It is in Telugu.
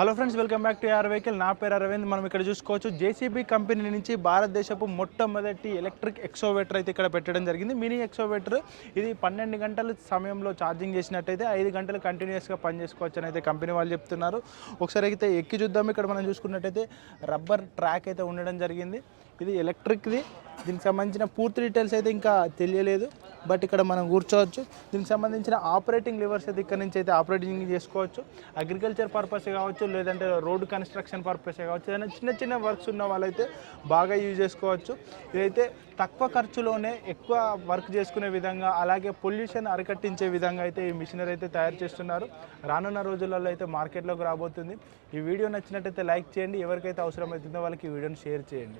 Hello friends, welcome back to are vehicle. నా పేరు అరవింద్. మనం ఇక్కడ చూసుకోవచ్చు జేసీబీ కంపెనీ నుంచి భారతదేశపు మొట్టమొదటి ఎలక్ట్రిక్ ఎక్సోవేటర్ అయితే ఇక్కడ పెట్టడం జరిగింది. మినీ ఎక్సోవేటర్ ఇది 12 గంటల సమయంలో ఛార్జింగ్ చేసినట్టయితే 5 గంటలు కంటిన్యూస్గా పనిచేసుకోవచ్చు అని అయితే కంపెనీ వాళ్ళు చెప్తున్నారు. ఒకసారి అయితే ఎక్కి చూద్దాం. ఇక్కడ మనం చూసుకున్నట్టయితే రబ్బర్ ట్రాక్ అయితే ఉండడం జరిగింది. ఇది ఎలక్ట్రిక్ది. దీనికి సంబంధించిన పూర్తి డీటెయిల్స్ అయితే ఇంకా తెలియలేదు, బట్ ఇక్కడ మనం కూర్చోవచ్చు. దీనికి సంబంధించిన ఆపరేటింగ్ లివర్స్ అయితే ఇక్కడ నుంచి అయితే ఆపరేటింగ్ చేసుకోవచ్చు. అగ్రికల్చర్ పర్పస్ కావచ్చు, లేదంటే రోడ్ కన్స్ట్రక్షన్ పర్పస్ కావచ్చు, ఏదైనా చిన్న చిన్న వర్క్స్ ఉన్న వాళ్ళైతే బాగా యూజ్ చేసుకోవచ్చు. ఇదైతే తక్కువ ఖర్చులోనే ఎక్కువ వర్క్ చేసుకునే విధంగా, అలాగే పొల్యూషన్ అరికట్టించే విధంగా అయితే ఈ మిషనరీ అయితే తయారు చేస్తున్నారు. రానున్న రోజులలో అయితే మార్కెట్లోకి రాబోతుంది. ఈ వీడియో నచ్చినట్టయితే లైక్ చేయండి. ఎవరికైతే అవసరం అవుతుందో వాళ్ళకి ఈ వీడియోని షేర్ చేయండి.